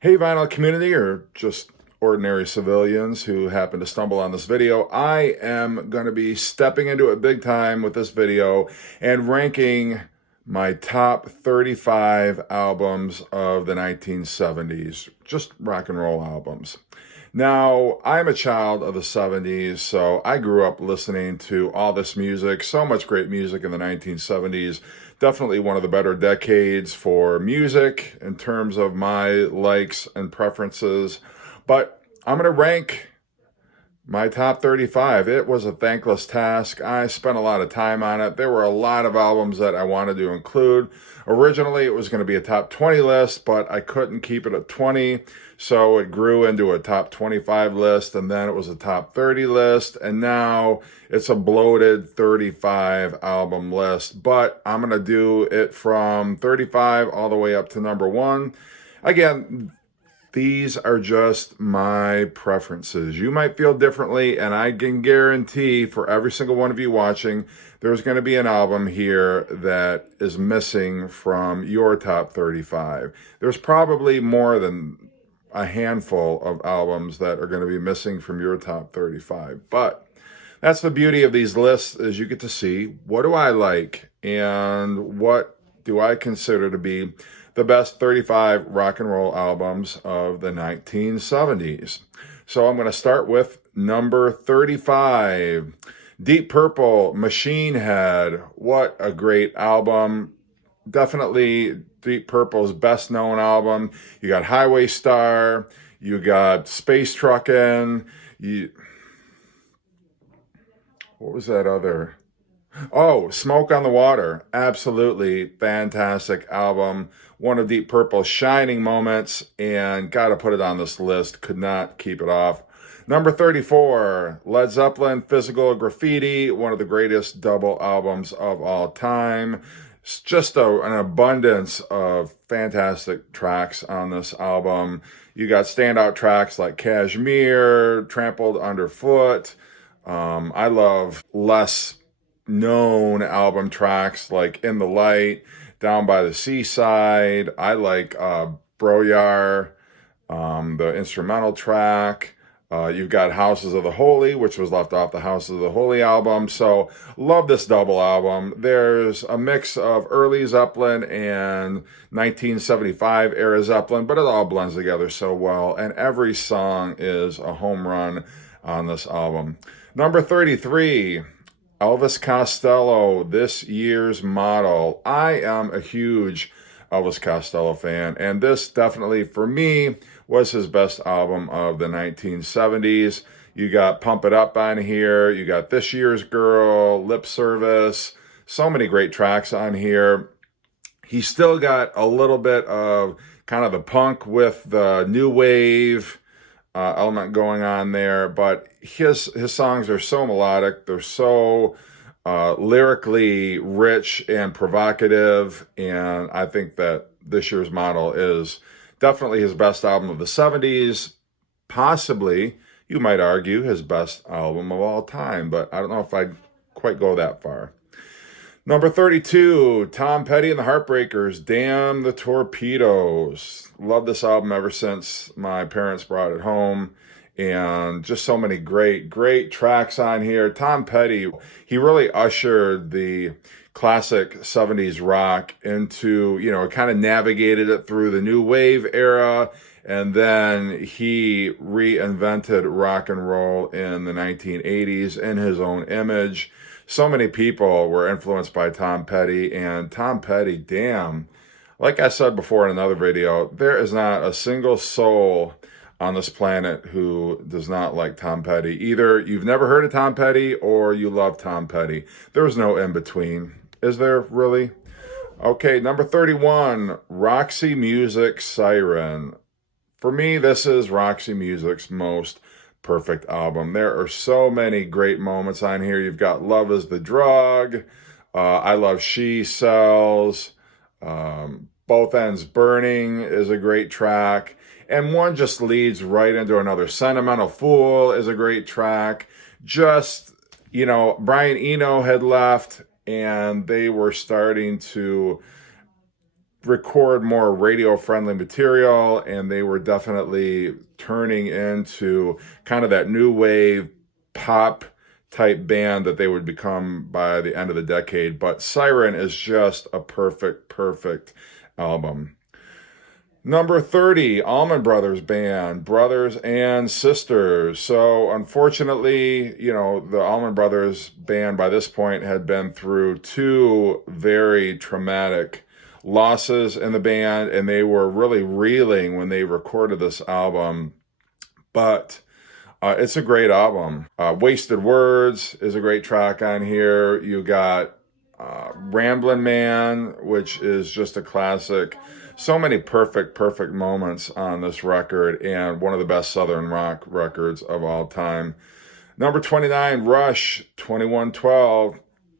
Hey, vinyl community, or just ordinary civilians who happen to stumble on this video. I am going to be stepping into it big time with this video and ranking my top 35 albums of the 1970s, just rock and roll albums. Now, I'm a child of the 70s, so I grew up listening to all this music, so much great music in the 1970s. Definitely one of the better decades for music in terms of my likes and preferences. But I'm going to rank my top 35. It was a thankless task. I spent a lot of time on it. There were a lot of albums that I wanted to include. Originally, it was going to be a top 20 list, but I couldn't keep it at 20. So it grew into a top 25 list, and then it was a top 30 list, and now it's a bloated 35 album list. But I'm going to do it from 35 all the way up to number one. Again, these are just my preferences. You might feel differently, and I can guarantee for every single one of you watching, there's going to be an album here that is missing from your top 35. There's probably more than a handful of albums that are going to be missing from your top 35. But that's the beauty of these lists, is you get to see what do I like and what do I consider to be the best 35 rock and roll albums of the 1970s. So I'm going to start with number 35. Deep Purple, Machine Head. What a great album. Definitely Deep Purple's best known album. You got Highway Star, you got Space Truckin', what was that other? Oh, Smoke on the Water. Absolutely fantastic album. One of Deep Purple's shining moments, and got to put it on this list. Could not keep it off. Number 34, Led Zeppelin, Physical Graffiti, one of the greatest double albums of all time. It's just an abundance of fantastic tracks on this album. You got standout tracks like Kashmir, Trampled Underfoot. I love less known album tracks like In the Light, Down by the Seaside. I like Broyar, the instrumental track. You've got Houses of the Holy, which was left off the Houses of the Holy album. So love this double album. There's a mix of early Zeppelin and 1975 era Zeppelin, but it all blends together so well. And every song is a home run on this album. Number 33, Elvis Costello, This Year's Model. I am a huge Elvis Costello fan, and this definitely, for me, was his best album of the 1970s. You got Pump It Up on here. You got This Year's Girl, Lip Service. So many great tracks on here. He's still got a little bit of kind of the punk with the new wave element going on there, but his songs are so melodic. They're so lyrically rich and provocative, and I think that This Year's Model is definitely his best album of the 70s, possibly, you might argue, his best album of all time, but I don't know if I'd quite go that far. Number 32, Tom Petty and the Heartbreakers, Damn the Torpedoes. Love this album ever since my parents brought it home. And just so many great tracks on here. Tom Petty, he really ushered the classic 70s rock into, kind of navigated it through the new wave era. And then he reinvented rock and roll in the 1980s in his own image. So many people were influenced by Tom Petty, and Tom Petty, damn, like I said before in another video, there is not a single soul on this planet who does not like Tom Petty. Either you've never heard of Tom Petty or you love Tom Petty. There's no in between. Is there really? Okay, number 31, Roxy Music, Siren. For me, this is Roxy Music's most perfect album. There are so many great moments on here. You've got Love is the Drug. I Love She Sells. Both Ends Burning is a great track. And one just leads right into another. Sentimental Fool is a great track. Just, Brian Eno had left, and they were starting to record more radio-friendly material, and they were definitely turning into kind of that new wave pop type band that they would become by the end of the decade. But Siren is just a perfect album. Number 30, Allman Brothers Band, Brothers and Sisters. So unfortunately, you know, the Allman Brothers Band by this point had been through two very traumatic losses in the band, and they were really reeling when they recorded this album. But it's a great album. Wasted Words is a great track on here. You got Ramblin' Man, which is just a classic. So many perfect moments on this record, and one of the best Southern rock records of all time. Number 29, Rush, 2112.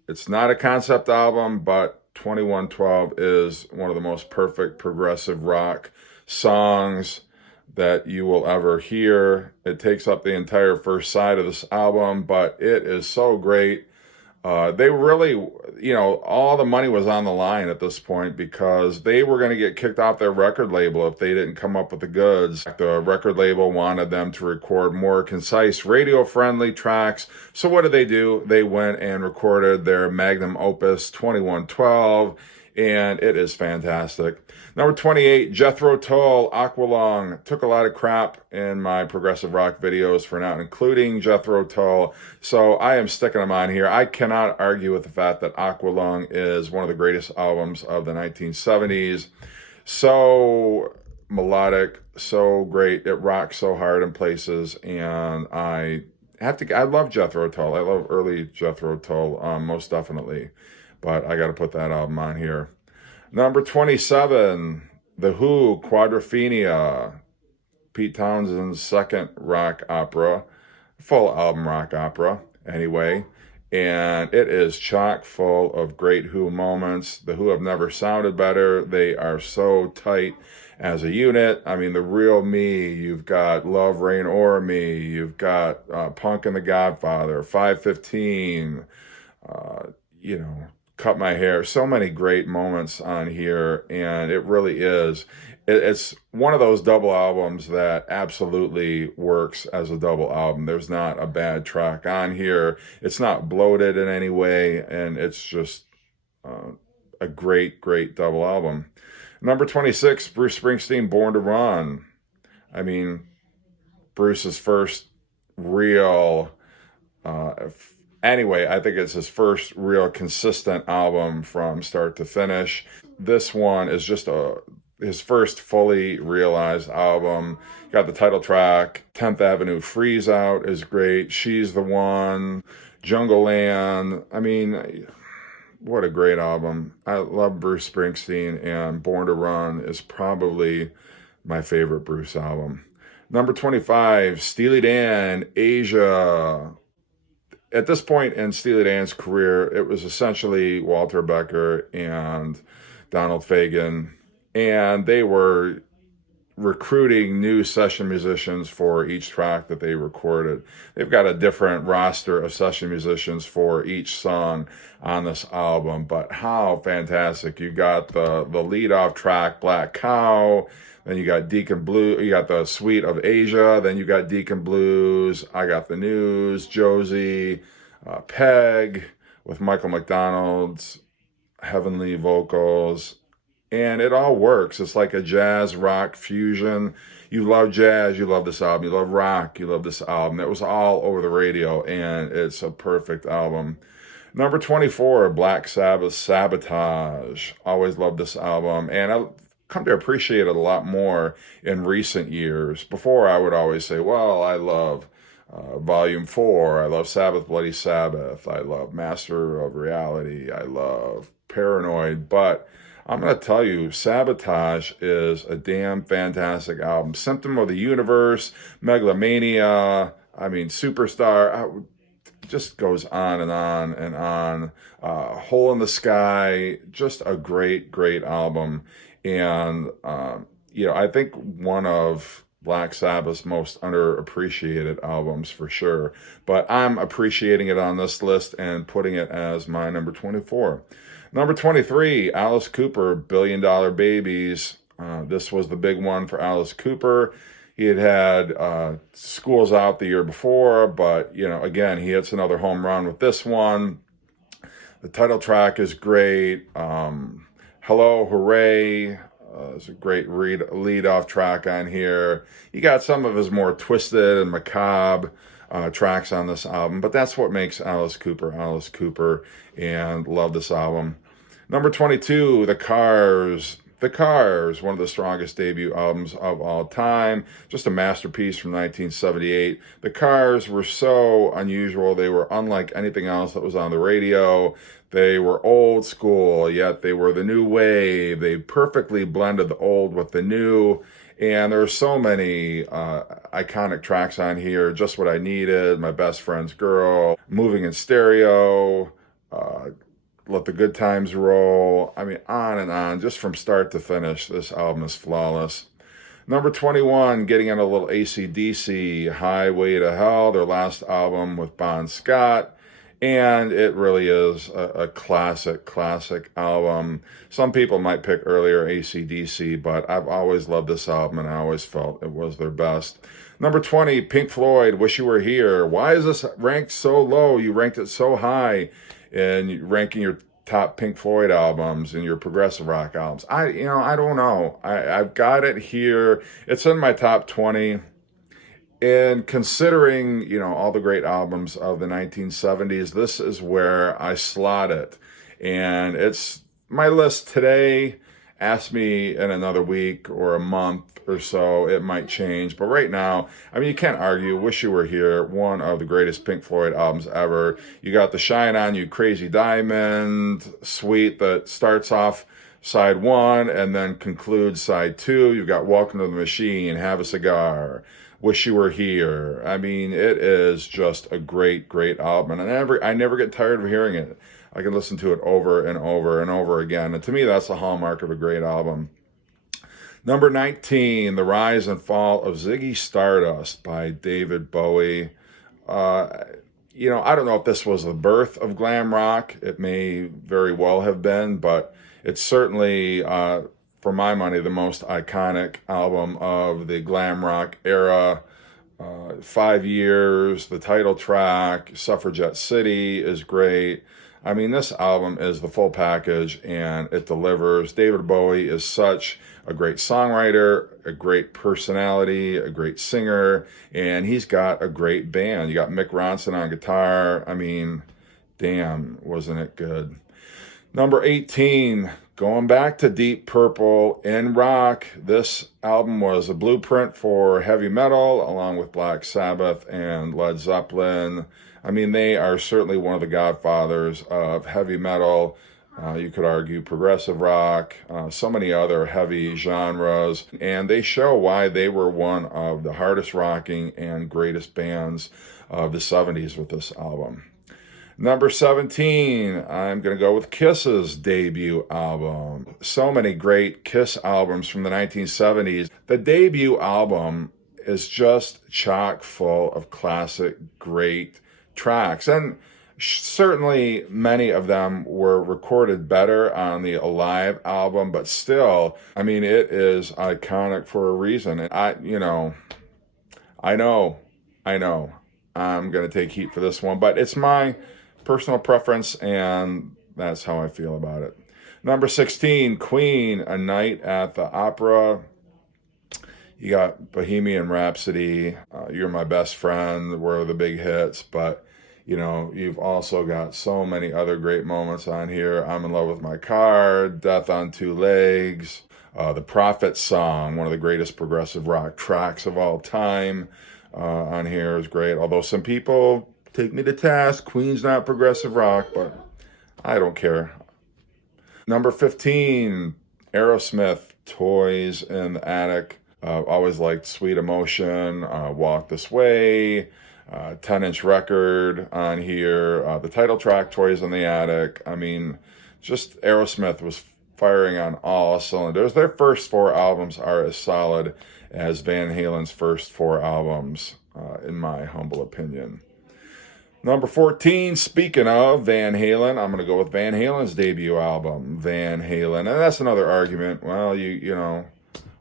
It's not a concept album, but 2112 is one of the most perfect progressive rock songs that you will ever hear. It takes up the entire first side of this album, but it is so great. They really, you know, all the money was on the line at this point because they were going to get kicked off their record label if they didn't come up with the goods. The record label wanted them to record more concise, radio-friendly tracks. So what did they do? They went and recorded their magnum opus, 2112, and it is fantastic. Number 28, Jethro Tull, Aqualung. Took a lot of crap in my progressive rock videos for not including Jethro Tull, so I am sticking them on here. I cannot argue with the fact that Aqualung is one of the greatest albums of the 1970s. So melodic, so great. It rocks so hard in places, and I love Jethro Tull. I love early Jethro Tull, most definitely. But I got to put that album on here. Number 27, The Who, Quadrophenia, Pete Townshend's second rock opera, full album rock opera, anyway. And it is chock full of great Who moments. The Who have never sounded better. They are so tight as a unit. I mean, the real me, you've got Love, Rain, O'er Me, you've got Punk and the Godfather, 515, you know, Cut My Hair. So many great moments on here, and it really is. It's one of those double albums that absolutely works as a double album. There's not a bad track on here. It's not bloated in any way, and it's just a great double album. Number 26, Bruce Springsteen, Born to Run. I mean, Bruce's first real anyway, I think it's his first real consistent album from start to finish. This one is just his first fully realized album. Got the title track. 10th Avenue Freeze Out is great. She's the One. Jungle Land. I mean, what a great album. I love Bruce Springsteen, and Born to Run is probably my favorite Bruce album. Number 25, Steely Dan, Asia. At this point in Steely Dan's career, it was essentially Walter Becker and Donald Fagen, and they were recruiting new session musicians for each track that they recorded. They've got a different roster of session musicians for each song on this album, but how fantastic. You got the lead-off track, Black Cow, then you got Deacon Blue, you got the Suite of Asia, then you got Deacon Blues, I Got the News, Josie, Peg, with Michael McDonald's heavenly vocals, and it all works. It's like a jazz rock fusion. You love jazz, you love this album. You love rock, you love this album. It was all over the radio, and it's a perfect album. Number 24, Black Sabbath, Sabotage. Always loved this album, and I come to appreciate it a lot more in recent years. Before, I would always say, well, I love Volume 4, I love Sabbath, Bloody Sabbath, I love Master of Reality, I love Paranoid, but I'm going to tell you, Sabotage is a damn fantastic album. Symptom of the Universe, Megalomania, I mean, Superstar, just goes on and on and on. Hole in the Sky, just a great album. And, you know, I think one of Black Sabbath's most underappreciated albums for sure. But I'm appreciating it on this list and putting it as my number 24. Number 23, Alice Cooper, Billion Dollar Babies. This was the big one for Alice Cooper. He had Schools Out the year before, but, again, he hits another home run with this one. The title track is great. Hello, Hooray. It's a great lead-off track on here. You got some of his more twisted and macabre tracks on this album, but that's what makes Alice Cooper, and love this album. Number 22, The Cars. The Cars, one of the strongest debut albums of all time. Just a masterpiece from 1978. The Cars were so unusual. They were unlike anything else that was on the radio. They were old school, yet they were the new wave. They perfectly blended the old with the new. And there are so many iconic tracks on here. Just What I Needed, My Best Friend's Girl, Moving in Stereo, Let the Good Times Roll. I mean, on and on, just from start to finish. This album is flawless. Number 21, getting in a little AC/DC, Highway to Hell, their last album with Bon Scott. And it really is a classic album. Some people might pick earlier AC/DC, but I've always loved this album, and I always felt it was their best. Number 20, Pink Floyd, Wish You Were Here. Why is this ranked so low? You ranked it so high in ranking your top Pink Floyd albums and your progressive rock albums. I don't know. I've got it here. It's in my top 20. And considering, all the great albums of the 1970s, this is where I slot it. And it's my list today. Ask me in another week or a month or so, it might change. But right now, you can't argue. Wish You Were Here, one of the greatest Pink Floyd albums ever. You got the Shine On You Crazy Diamond suite that starts off side one and then concludes side two. You've got Welcome to the Machine, Have a Cigar, Wish You Were Here. It is just a great album, and I never get tired of hearing it. I can listen to it over and over and over again, and to me, that's the hallmark of a great album. Number 19, The Rise and Fall of Ziggy Stardust by David Bowie. I don't know if this was the birth of glam rock. It may very well have been, but it's certainly, for my money, the most iconic album of the glam rock era. 5 Years, the title track, Suffragette City is great. This album is the full package, and it delivers. David Bowie is such a great songwriter, a great personality, a great singer, and he's got a great band. You got Mick Ronson on guitar. Damn, wasn't it good? Number 18, going back to Deep Purple in rock. This album was a blueprint for heavy metal, along with Black Sabbath and Led Zeppelin. They are certainly one of the godfathers of heavy metal. You could argue progressive rock, so many other heavy genres. And they show why they were one of the hardest rocking and greatest bands of the 70s with this album. Number 17, I'm going to go with Kiss's debut album. So many great Kiss albums from the 1970s. The debut album is just chock full of classic, great tracks. And certainly many of them were recorded better on the Alive album, but still, it is iconic for a reason. And I know, I'm going to take heat for this one, but it's my personal preference, and that's how I feel about it. Number 16, Queen, A Night at the Opera. You got Bohemian Rhapsody, You're My Best Friend, were the big hits, but you've also got so many other great moments on here. I'm in Love with My Car, Death on Two Legs, the Prophet Song, one of the greatest progressive rock tracks of all time on here is great. Although some people take me to task, Queen's not progressive rock, but I don't care. Number 15, Aerosmith, Toys in the Attic. Always liked Sweet Emotion, Walk This Way, 10-inch record on here, the title track, Toys in the Attic. Just Aerosmith was firing on all cylinders. Their first 4 albums are as solid as Van Halen's first 4 albums, in my humble opinion. Number 14, speaking of Van Halen, I'm going to go with Van Halen's debut album, Van Halen. And that's another argument. Well, you know,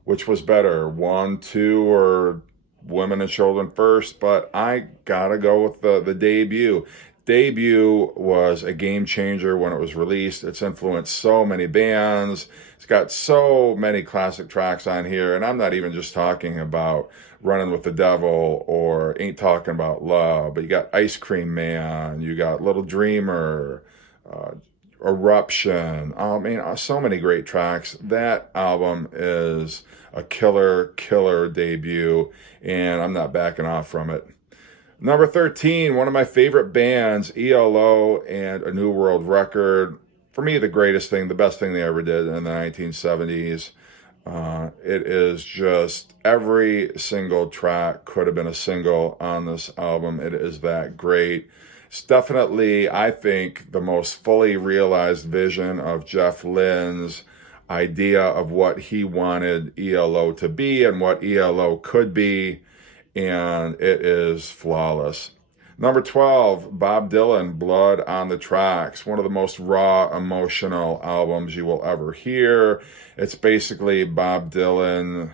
which was better, one, two, or Women and Children first? But I got to go with the debut. Debut was a game changer when it was released. It's influenced so many bands. It's got so many classic tracks on here. And I'm not even just talking about Running with the Devil or Ain't Talking About Love, but you got Ice Cream Man, you got Little Dreamer, uh, Eruption. I mean, so many great tracks. That album is a killer debut, and I'm not backing off from it. Number 13, one of my favorite bands, ELO and A New World Record. For me, the greatest thing, the best thing they ever did in the 1970s. It is just every single track could have been a single on this album. It is that great. It's definitely, I think, the most fully realized vision of Jeff Lynne's idea of what he wanted ELO to be and what ELO could be, and it is flawless. Number 12, Bob Dylan, Blood on the Tracks, one of the most raw, emotional albums you will ever hear. It's basically Bob Dylan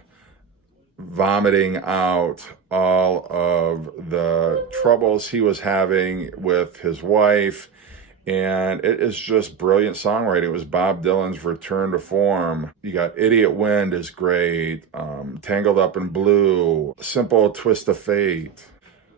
vomiting out all of the troubles he was having with his wife, and it is just brilliant songwriting. It was Bob Dylan's return to form. You got Idiot Wind is great, Tangled Up in Blue, Simple Twist of Fate.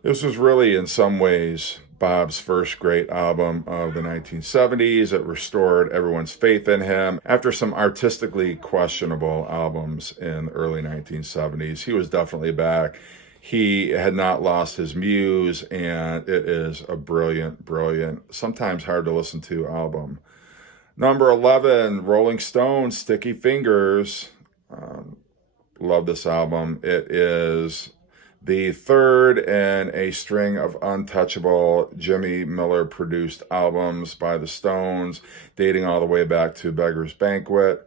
This was really, in some ways, Bob's first great album of the 1970s. It restored everyone's faith in him. After some artistically questionable albums in the early 1970s, he was definitely back. He had not lost his muse, and it is a brilliant, sometimes hard to listen to album. Number 11, Rolling Stones, Sticky Fingers. Love this album. It is the third in a string of untouchable Jimmy Miller produced albums by the Stones, dating all the way back to Beggar's Banquet.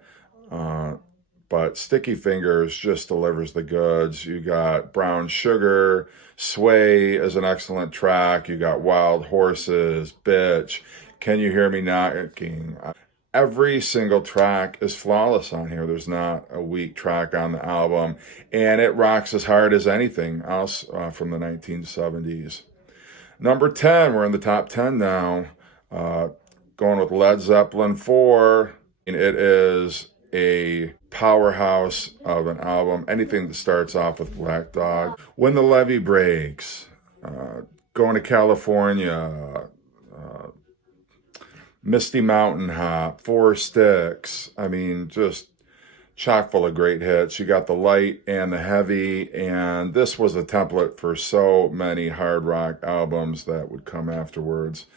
But Sticky Fingers just delivers the goods. You got Brown Sugar, Sway is an excellent track. You got Wild Horses, Bitch, Can You Hear Me Knocking? Every single track is flawless on here. There's not a weak track on the album, and it rocks as hard as anything else from the 1970s. Number 10, we're in the top 10 now. Going with Led Zeppelin 4. And it is a powerhouse of an album. Anything that starts off with Black Dog. When the Levee Breaks. Going to California. Misty Mountain Hop, Four Sticks. I mean, just chock full of great hits. You got the light and the heavy, and this was a template for so many hard rock albums that would come afterwards.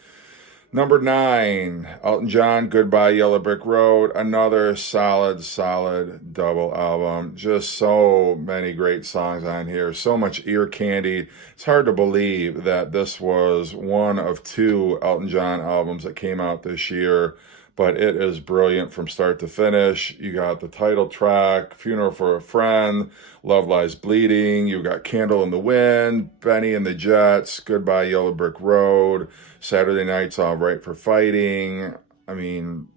Number 9, Elton John, Goodbye Yellow Brick Road. Another solid double album. Just so many great songs on here. So much ear candy. It's hard to believe that this was one of 2 Elton John albums that came out this year, but it is brilliant from start to finish. You got the title track, Funeral for a Friend, Love Lies Bleeding. You got Candle in the Wind, Benny and the Jets, Goodbye Yellow Brick Road, Saturday Night's All Right for Fighting. I mean,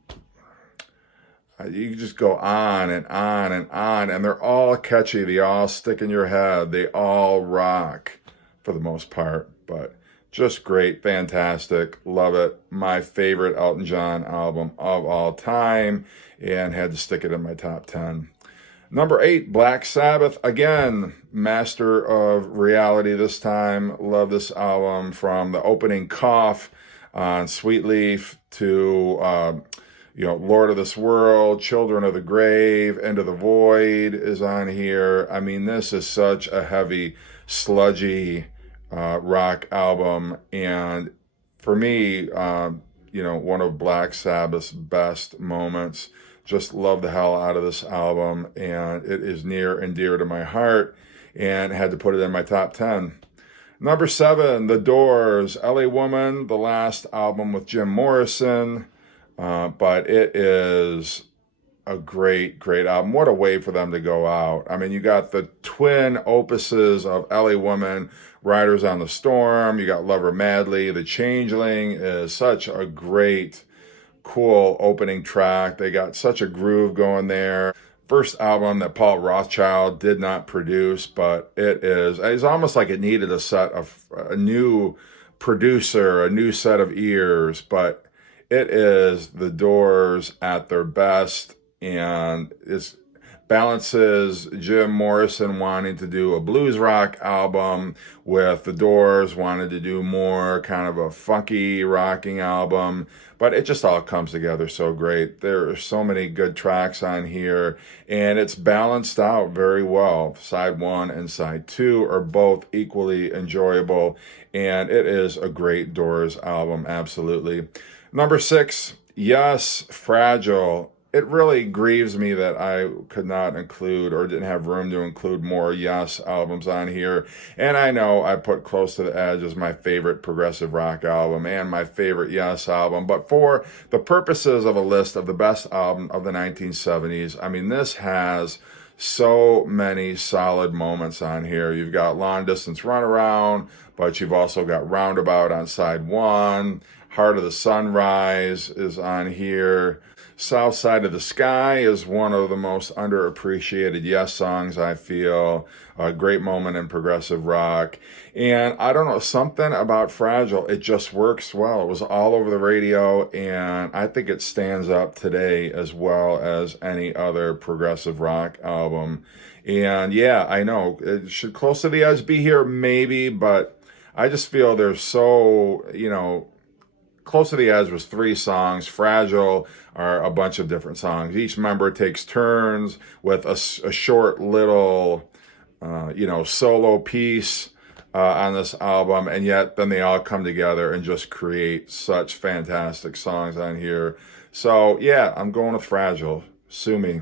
you can just go on and on and on, and they're all catchy. They all stick in your head. They all rock for the most part, but just great, fantastic, love it. My favorite Elton John album of all time, and had to stick it in my top 10. Number 8, Black Sabbath. Again, master of reality this time. Love this album, from the opening cough on Sweet Leaf to, Lord of this World, Children of the Grave, Into the Void is on here. I mean, this is such a heavy, sludgy rock album, and for me, one of Black Sabbath's best moments. Just love the hell out of this album, and it is near and dear to my heart, and had to put it in my top 10. Number 7, The Doors, LA Woman, the last album with Jim Morrison, but it is a great, great album. What a way for them to go out. I mean, you got the twin opuses of LA Woman, Riders on the Storm. You got Lover Madly. The Changeling is such a great, cool opening track. They got such a groove going there. First album that Paul Rothchild did not produce, but it's almost like it needed a new producer, a new set of ears, but it is the Doors at their best, and it balances Jim Morrison wanting to do a blues rock album with the Doors wanted to do more kind of a funky rocking album, but it just all comes together so great. There are so many good tracks on here, and it's balanced out very well. Side 1 and side 2 are both equally enjoyable, and it is a great Doors album, absolutely. Number 6, yes, Fragile. It really grieves me that I could not include or didn't have room to include more Yes albums on here. And I know I put Close to the Edge as my favorite progressive rock album and my favorite Yes album. But for the purposes of a list of the best album of the 1970s, I mean, this has so many solid moments on here. You've got Long Distance Runaround, but you've also got Roundabout on side 1. Heart of the Sunrise is on here. South Side of the Sky is one of the most underappreciated Yes songs, I feel. A great moment in progressive rock. And I don't know, something about Fragile, it just works well. It was all over the radio, and I think it stands up today as well as any other progressive rock album. And yeah, I know, it should Close to the Edge be here? Maybe, but I just feel there's so, Close to the Edge was 3 songs. Fragile are a bunch of different songs. Each member takes turns with a short little, solo piece on this album, and yet then they all come together and just create such fantastic songs on here. So yeah, I'm going with Fragile. Sue me.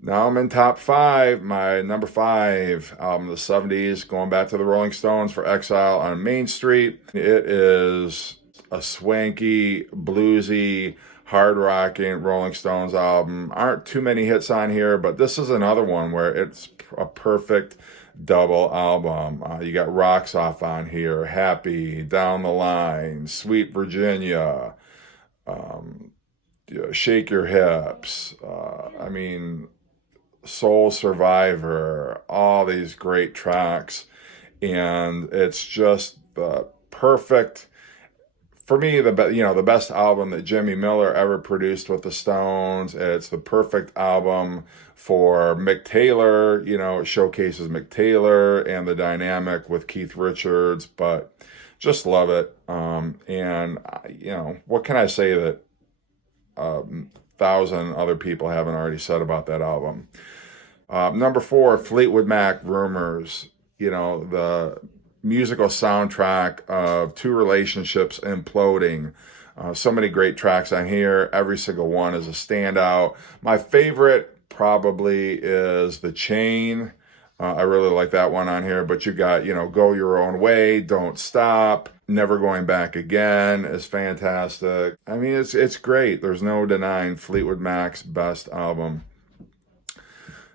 Now I'm in top 5. My number 5 album of the 70s, going back to the Rolling Stones for Exile on Main Street. It is a swanky, bluesy, hard-rocking Rolling Stones album. Aren't too many hits on here, but this is another one where it's a perfect double album. You got Rocks Off on here, Happy, Down the Line, Sweet Virginia, Shake Your Hips, Soul Survivor, all these great tracks. And it's just the perfect, for me, the best album that Jimmy Miller ever produced with the Stones. It's the perfect album for Mick Taylor. It showcases Mick Taylor and the dynamic with Keith Richards, but just love it. What can I say that 1,000 other people haven't already said about that album? Number 4, Fleetwood Mac, Rumors. The musical soundtrack of 2 relationships imploding. So many great tracks on here. Every single one is a standout. My favorite probably is The Chain. I really like that one on here, but you got, Go Your Own Way, Don't Stop, Never Going Back Again is fantastic. I mean, it's great. There's no denying Fleetwood Mac's best album.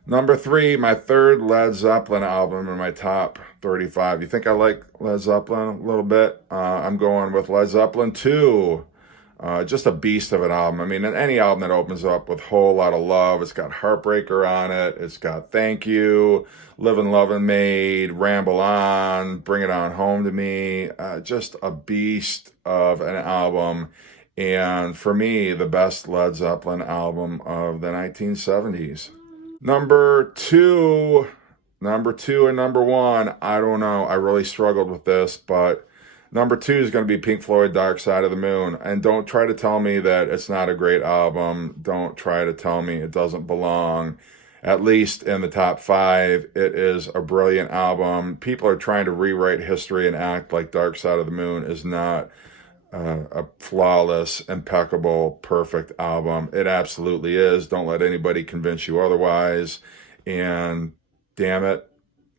Number 3, my third Led Zeppelin album in my top 35. You think I like Led Zeppelin a little bit? I'm going with Led Zeppelin 2. Just a beast of an album. I mean, any album that opens up with Whole Lotta Love, it's got Heartbreaker on it. It's got Thank You, Livin' Lovin' Made, Ramble On, Bring It On Home to Me. Just a beast of an album. And for me, the best Led Zeppelin album of the 1970s. Number 2 and number 1, I don't know. I really struggled with this, but number 2 is going to be Pink Floyd, Dark Side of the Moon. And don't try to tell me that it's not a great album. Don't try to tell me it doesn't belong. At least in the top 5, it is a brilliant album. People are trying to rewrite history and act like Dark Side of the Moon is not a flawless, impeccable, perfect album. It absolutely is. Don't let anybody convince you otherwise. And damn it,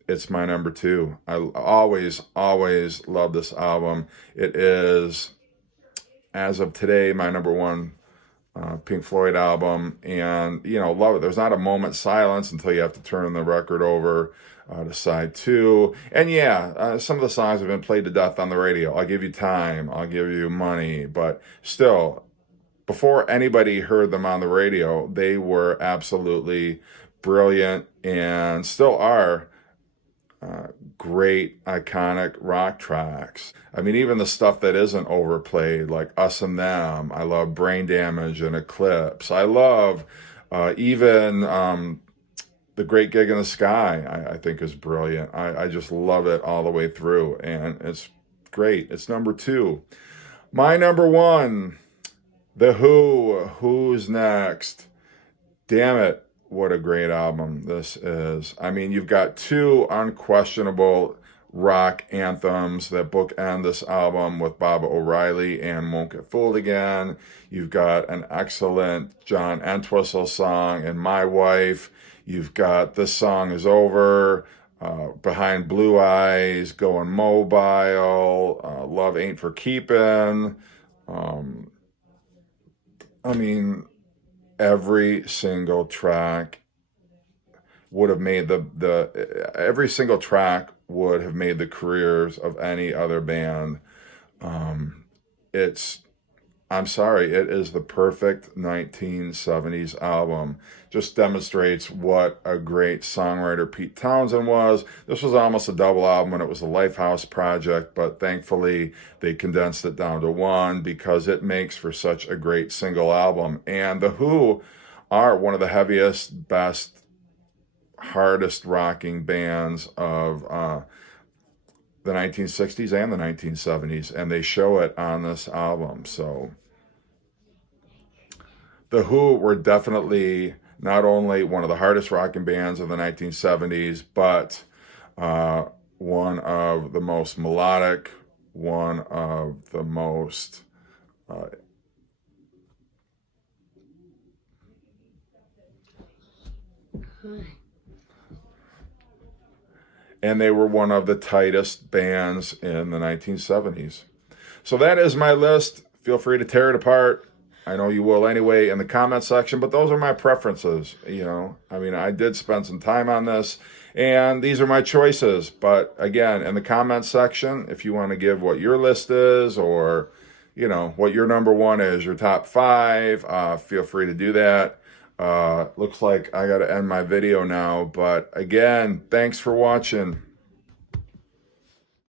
it's my number 2. I always love this album. It is, as of today, my number 1 Pink Floyd album, and love it. There's not a moment's silence until you have to turn the record over to side two. And yeah, some of the songs have been played to death on the radio. I'll give you time, I'll give you money, but still, before anybody heard them on the radio, they were absolutely brilliant and still are great, iconic rock tracks. I mean, even the stuff that isn't overplayed, like Us and Them. I love Brain Damage and Eclipse. I love even The Great Gig in the Sky, I think is brilliant. I just love it all the way through, and it's great. It's number two. My number one, The Who. Who's next? Damn it. What a great album this is. I mean, you've got two unquestionable rock anthems that bookend this album with Baba O'Reilly and Won't Get Fooled Again. You've got an excellent John Entwistle song and My Wife. You've got This Song Is Over, Behind Blue Eyes, Going Mobile, Love Ain't For Keepin'. I mean, every single track would have made every single track would have made the careers of any other band. I'm sorry, it is the perfect 1970s album. Just demonstrates what a great songwriter Pete Townsend was. This was almost a double album, and it was a Lifehouse project, but thankfully they condensed it down to one because it makes for such a great single album. And The Who are one of the heaviest, best, hardest rocking bands of the 1960s and the 1970s, and they show it on this album. So The Who were definitely not only one of the hardest rocking bands of the 1970s, but one of the most melodic, one of the most and they were one of the tightest bands in the 1970s. So that is my list. Feel free to tear it apart. I know you will anyway in the comment section, but those are my preferences. I mean, I did spend some time on this, and these are my choices. But again, in the comment section, if you want to give what your list is, or what your number one is, your top five, feel free to do that. Looks like I got to end my video now, but again, thanks for watching.